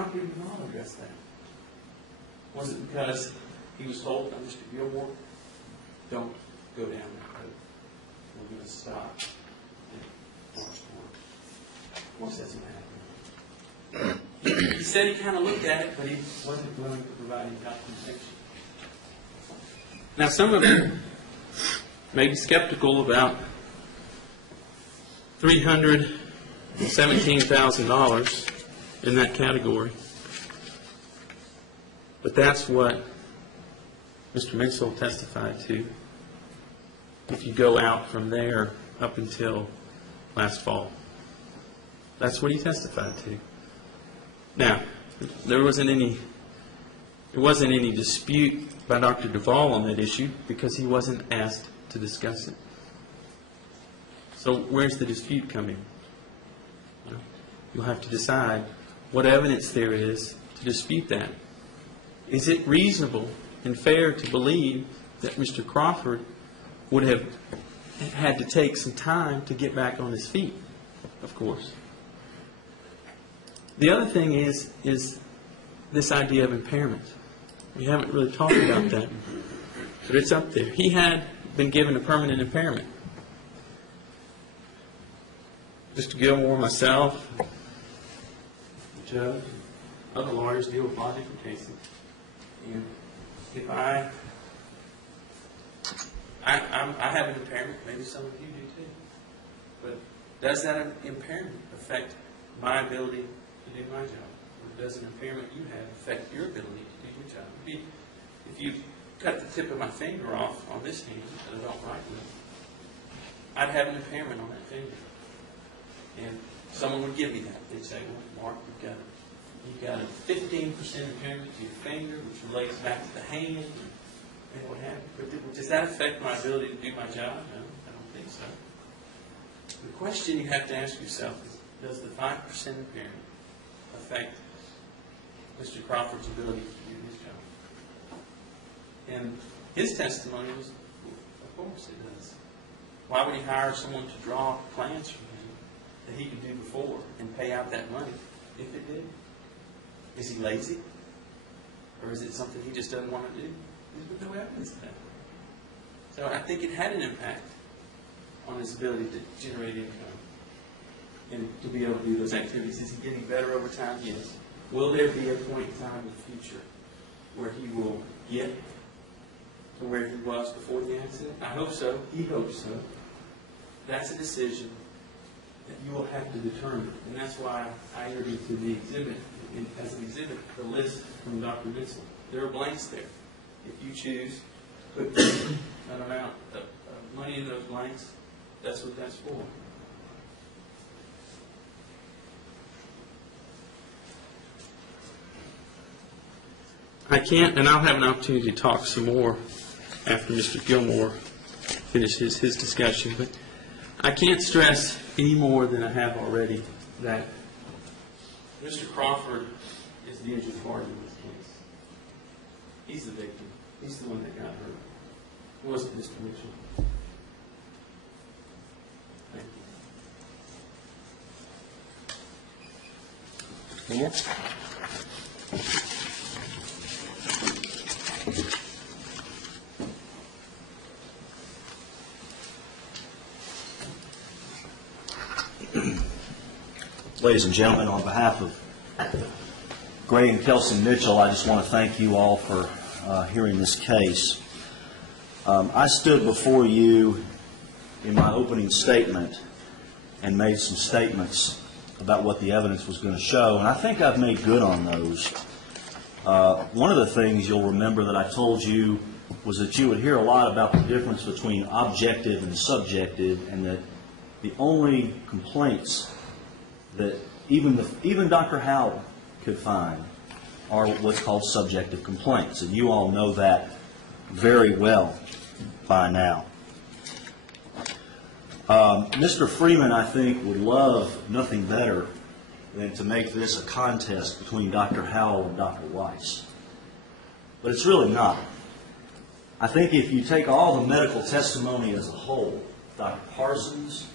Dr. Duvall address that? Was it because he was told by Mr. Gilmore, don't go down that road? We're going to stop at Lawrence Corner. Of course that's what happened. He said he kind of looked at it, but he wasn't willing to provide any documentation. Now, some of you may be skeptical about $317,000 in that category. But that's what Mr. Mensel testified to if you go out from there up until last fall. That's what he testified to. Now, there wasn't any dispute by Dr. Duvall on that issue because he wasn't asked to discuss it. So where's the dispute coming? Well, you'll have to decide what evidence there is to dispute that. Is it reasonable and fair to believe that Mr. Crawford would have had to take some time to get back on his feet? Of course. The other thing is this idea of impairment. We haven't really talked about that, but it's up there. He had been given a permanent impairment. Mr. Gilmore, myself, the judge, other lawyers deal with a lot of different cases. And if I have an impairment, maybe some of you do too. But does that impairment affect my ability to do my job? Or does an impairment you have affect your ability to do your job? If you cut the tip of my finger off on this hand that I don't write with, I'd have an impairment on that finger. And someone would give me that. They'd say, well, Mark, you've got a 15% impairment to your finger, which relates back to the hand, and what have you. But does that affect my ability to do my job? No, I don't think so. The question you have to ask yourself is, does the 5% impairment affect Mr. Crawford's ability to do his job? And his testimony was, of course it does. Why would he hire someone to draw plans for him that he could do before and pay out that money if it did? Is he lazy? Or is it something he just doesn't want to do? There's no evidence of that. So I think it had an impact on his ability to generate income and to be able to do those activities. Is he getting better over time? Yes. Will there be a point in time in the future where he will get to where he was before the accident? I hope so. He hopes so. That's a decision that you will have to determine. And that's why I entered into the exhibit, as an exhibit, the list from Dr. Mitchell. There are blanks there. If you choose to put an amount of money in those blanks, that's what that's for. I can't, and I'll have an opportunity to talk some more after Mr. Gilmore finishes his discussion, but I can't stress any more than I have already that Mr. Crawford is the injured party in this case. He's the victim. He's the one that got hurt. It wasn't Mr. Mitchell. Thank you. More? Ladies and gentlemen, on behalf of Gray and Kelsey Mitchell, I just want to thank you all for hearing this case. I stood before you in my opening statement and made some statements about what the evidence was going to show, and I think I've made good on those. One of the things you'll remember that I told you was that you would hear a lot about the difference between objective and subjective, and that the only complaints that even Dr. Howell could find are what's called subjective complaints, and you all know that very well by now. Mr. Freeman, I think, would love nothing better than to make this a contest between Dr. Howell and Dr. Weiss. But it's really not. I think if you take all the medical testimony as a whole, Dr. Parsons,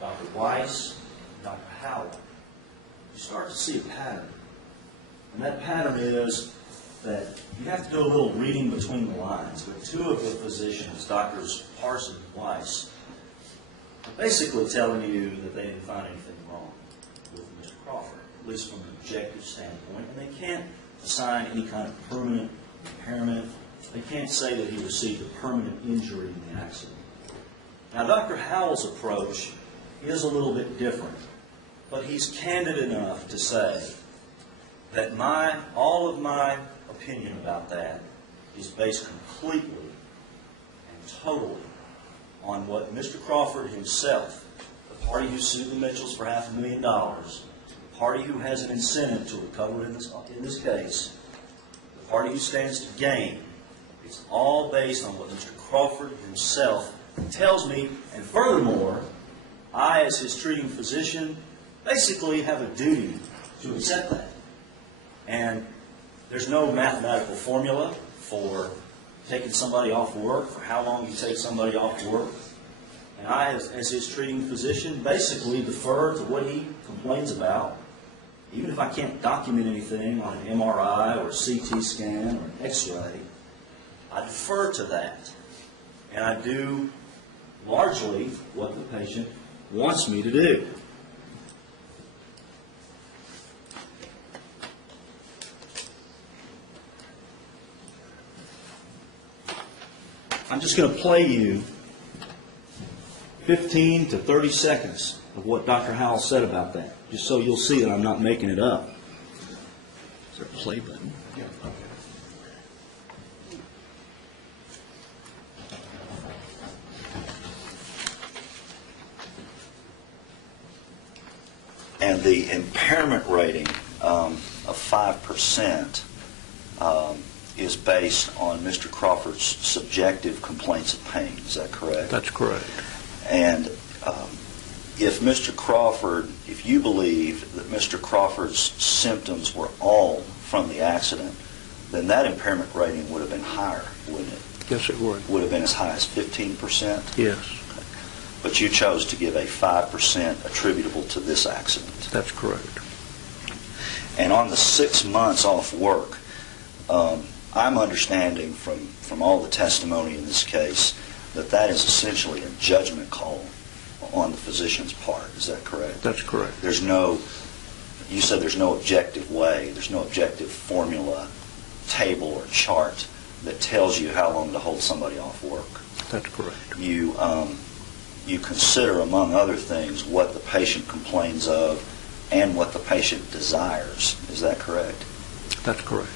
Dr. Weiss, Dr. Howell, you start to see a pattern. And that pattern is that you have to do a little reading between the lines. But two of the physicians, Doctors Parson and Weiss, are basically telling you that they didn't find anything wrong with Mr. Crawford, at least from an objective standpoint. And they can't assign any kind of permanent impairment. They can't say that he received a permanent injury in the accident. Now, Dr. Howell's approach is a little bit different, but he's candid enough to say that all of my opinion about that is based completely and totally on what Mr. Crawford himself, the party who sued the Mitchells for $500,000, the party who has an incentive to recover in this case, the party who stands to gain, it's all based on what Mr. Crawford himself tells me, and furthermore, I, as his treating physician, basically have a duty to accept that. And there's no mathematical formula for taking somebody off work, for how long you take somebody off work. And I, as his treating physician, basically defer to what he complains about. Even if I can't document anything on an MRI or a CT scan or an X-ray, I defer to that. And I do largely what the patient wants me to do. I'm just going to play you 15 to 30 seconds of what Dr. Howell said about that, just so you'll see that I'm not making it up. Is there a play button? Yeah, okay. And the impairment rating of 5% is based on Mr. Crawford's subjective complaints of pain. Is that correct? That's correct. And if you believe that Mr. Crawford's symptoms were all from the accident, then that impairment rating would have been higher, wouldn't it? Yes, it would. Would have been as high as 15%? Yes, But you chose to give a 5% attributable to this accident. that's correct. And on the 6 months off work, I'm understanding from all the testimony in this case that that is essentially a judgment call on the physician's part. Is that correct? That's correct. You said there's no objective way, there's no objective formula, table, or chart that tells you how long to hold somebody off work. That's correct. You consider, among other things, what the patient complains of and what the patient desires. Is that correct? That's correct.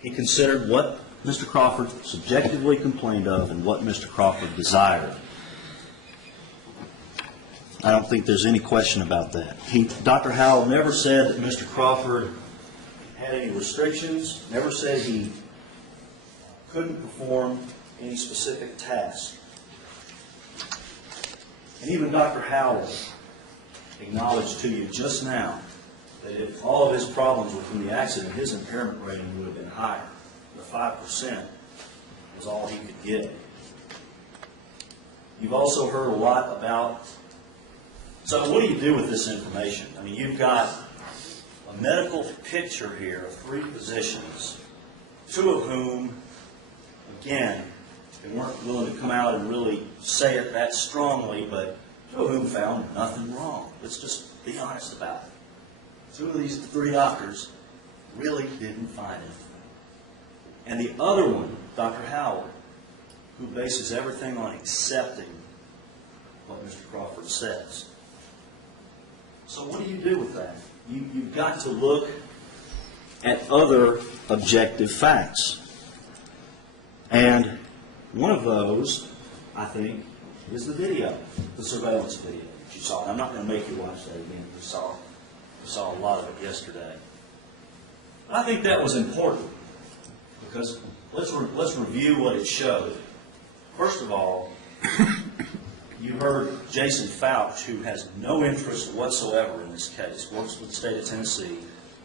He considered what Mr. Crawford subjectively complained of and what Mr. Crawford desired. I don't think there's any question about that. Dr. Howell never said that Mr. Crawford had any restrictions, never said he couldn't perform any specific task. And even Dr. Howell acknowledged to you just now that if all of his problems were from the accident, his impairment rating would have been higher. The 5% was all he could get. You've also heard a lot about, so what do you do with this information? I mean, you've got a medical picture here of 3 physicians, 2 of whom, again, they weren't willing to come out and really say it that strongly, but 2 of whom found nothing wrong. Let's just be honest about it. 2 of these 3 doctors really didn't find anything. And the other one, Dr. Howell, who bases everything on accepting what Mr. Crawford says. So what do you do with that? You've got to look at other objective facts. And one of those, I think, is the video, the surveillance video that you saw. I'm not going to make you watch that again. We saw a lot of it yesterday. But I think that was important because let's review what it showed. First of all, you heard Jason Fouch, who has no interest whatsoever in this case, works with the state of Tennessee,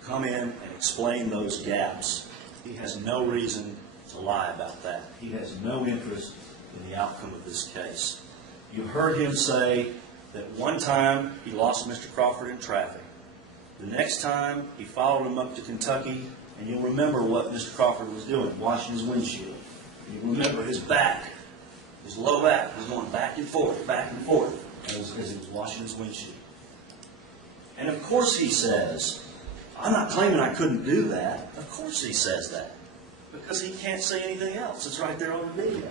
come in and explain those gaps. He has no reason to lie about that. He has no interest in the outcome of this case. You heard him say that one time he lost Mr. Crawford in traffic. The next time he followed him up to Kentucky, and you'll remember what Mr. Crawford was doing, washing his windshield. You remember his back, his low back was going back and forth as he was washing his windshield. And of course he says, I'm not claiming I couldn't do that. Of course he says that. Because he can't say anything else. It's right there on the video.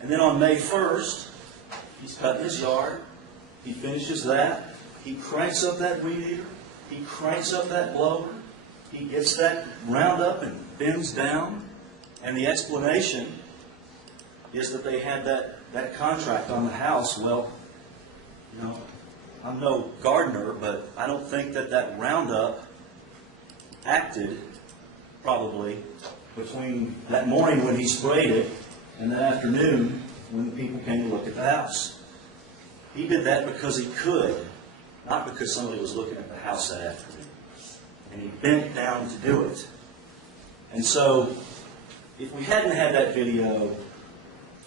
And then on May 1st, he's cutting his yard. He finishes that. He cranks up that weed eater. He cranks up that blower. He gets that Roundup and bends down. And the explanation is that they had that contract on the house. Well, you know, I'm no gardener, but I don't think that Roundup acted probably between that morning when he sprayed it and that afternoon when the people came to look at the house. He did that because he could, not because somebody was looking at the house that afternoon. And he bent down to do it. And so, if we hadn't had that video,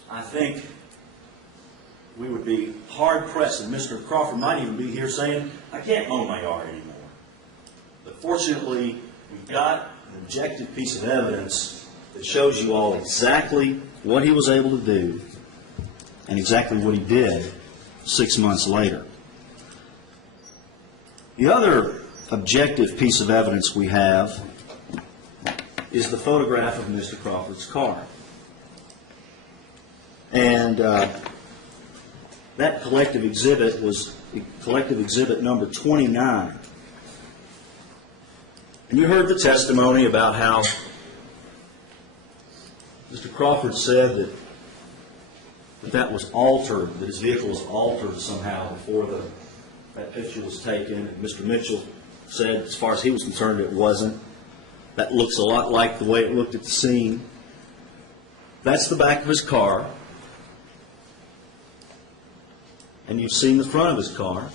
I think we would be hard-pressed, and Mr. Crawford might even be here saying, I can't mow my yard anymore. But fortunately, we've got an objective piece of evidence that shows you all exactly what he was able to do and exactly what he did 6 months later. The other objective piece of evidence we have is the photograph of Mr. Crawford's car. And that collective exhibit was collective exhibit number 29. And you heard the testimony about how Mr. Crawford said that was altered, that his vehicle was altered somehow before that picture was taken. And Mr. Mitchell said, as far as he was concerned, it wasn't. That looks a lot like the way it looked at the scene. That's the back of his car. And you've seen the front of his car.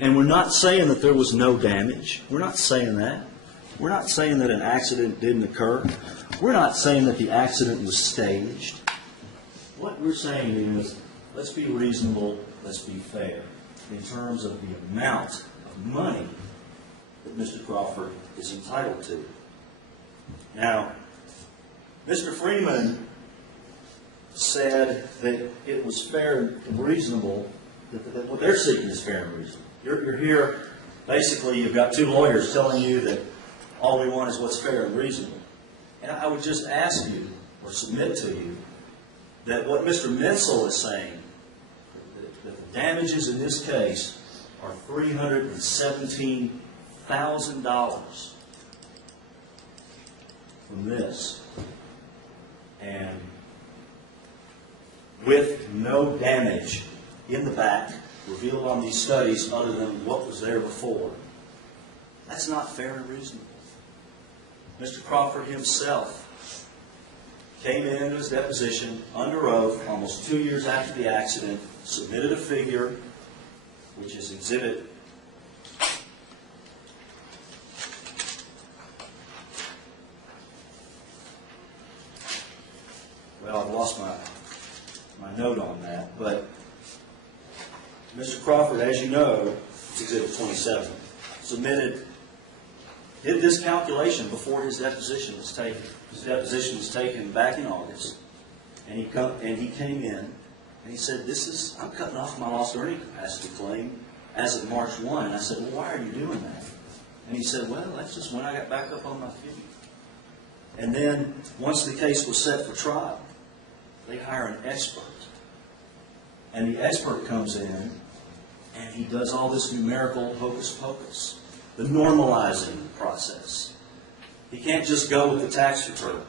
And we're not saying that there was no damage. We're not saying that. We're not saying that an accident didn't occur. We're not saying that the accident was staged. What we're saying is, let's be reasonable, let's be fair in terms of the amount of money that Mr. Crawford is entitled to. Now, Mr. Freeman said that it was fair and reasonable, that what they're seeking is fair and reasonable. You're here, basically you've got two lawyers telling you that all we want is what's fair and reasonable. And I would just ask you, or submit to you, that what Mr. Menzel is saying, that the damages in this case are $317,000 from this. And with no damage in the back revealed on these studies other than what was there before. That's not fair and reasonable. Mr. Crawford himself came into his deposition under oath almost 2 years after the accident, submitted a figure, which is exhibit well, I've lost my note on that, but Mr. Crawford, as you know, it's exhibit 27, did this calculation before his deposition was taken. His deposition was taken back in August, and he came in and he said, I'm cutting off my lost earning capacity claim as of March 1. And I said, well, why are you doing that? And he said, well, that's just when I got back up on my feet. And then once the case was set for trial, they hire an expert. And the expert comes in and he does all this numerical hocus pocus, the normalizing process. He can't just go with the tax return.